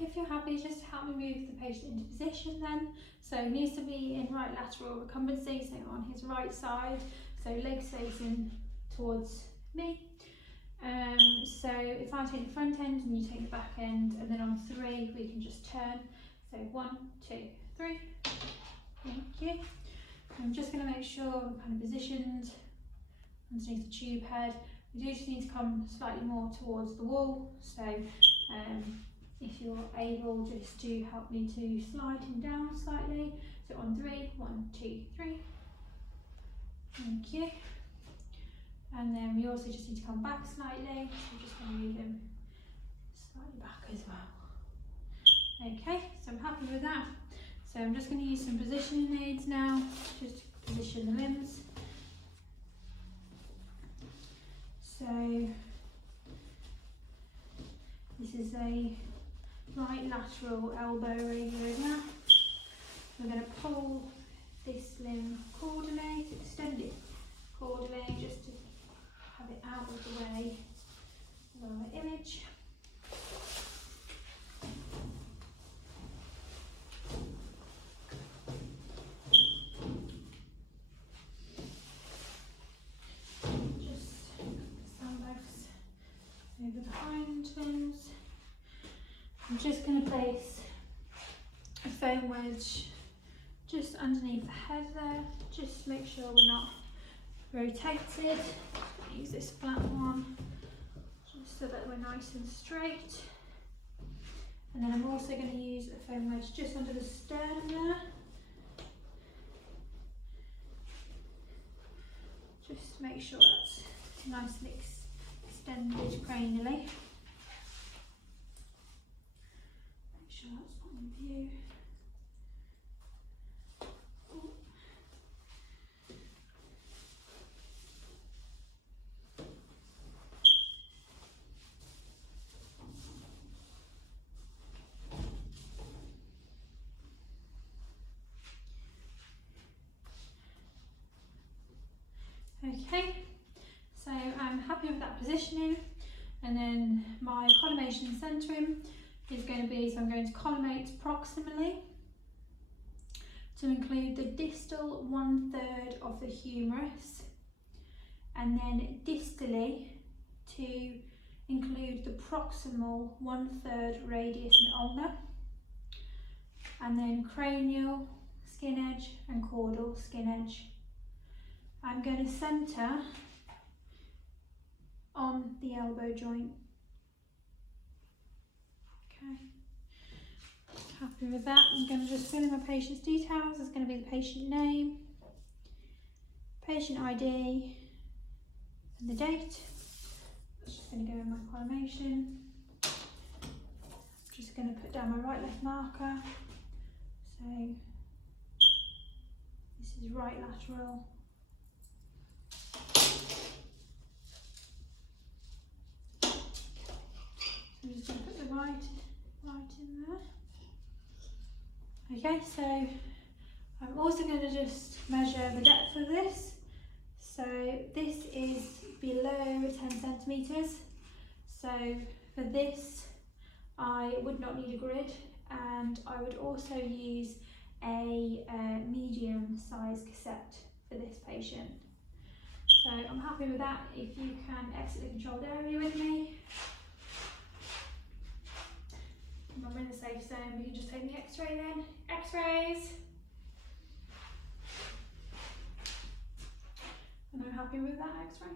if you're happy, just help me move the patient into position then. So he needs to be in right lateral recumbency, so on his right side, so legs facing towards me. So if I take the front end and you take the back end, and then on 3 we can just turn. So 1, 2, 3. Thank you. I'm just going to make sure I'm kind of positioned underneath the tube head. We do just need to come slightly more towards the wall. So if you're able, just to help me to slide him down slightly. So on 3, 1, 2, 3. Thank you. And then we also just need to come back slightly. So I'm just going to move him slightly back as well. Okay, so I'm happy with that. So I'm just going to use some positioning aids now, just to position the limbs. So this is a right lateral elbow radiograph. We're going to pull this limb caudally, extend it caudally, just to have it out of the way of our image. Just sandbags over the hind limbs. I'm just going to place a foam wedge just underneath the head there, just to make sure we're not rotated. Use this flat one just so that we're nice and straight. And then I'm also going to use a foam wedge just under the sternum there, just to make sure that's nice and extended cranially. Make sure that's not in view. Okay, so I'm happy with that positioning, and then my collimation centering is going to be, so I'm going to collimate proximally to include the distal 1/3 of the humerus, and then distally to include the proximal 1/3 radius and ulna, and then cranial, skin edge and caudal skin edge. I'm going to centre on the elbow joint. Okay, happy with that. I'm going to just fill in my patient's details. It's going to be the patient name, patient ID and the date. That's just going to go in my collimation. I'm just going to put down my right left marker. So this is right lateral. I'm just going to put the right in there. Okay, so I'm also going to just measure the depth of this. So this is below 10 centimetres. So for this, I would not need a grid, and I would also use a medium size cassette for this patient. So I'm happy with that. If you can exit the controlled area with me. I'm in the safe zone, we can just take the x-ray then. X-rays! And I'm happy with that x-ray.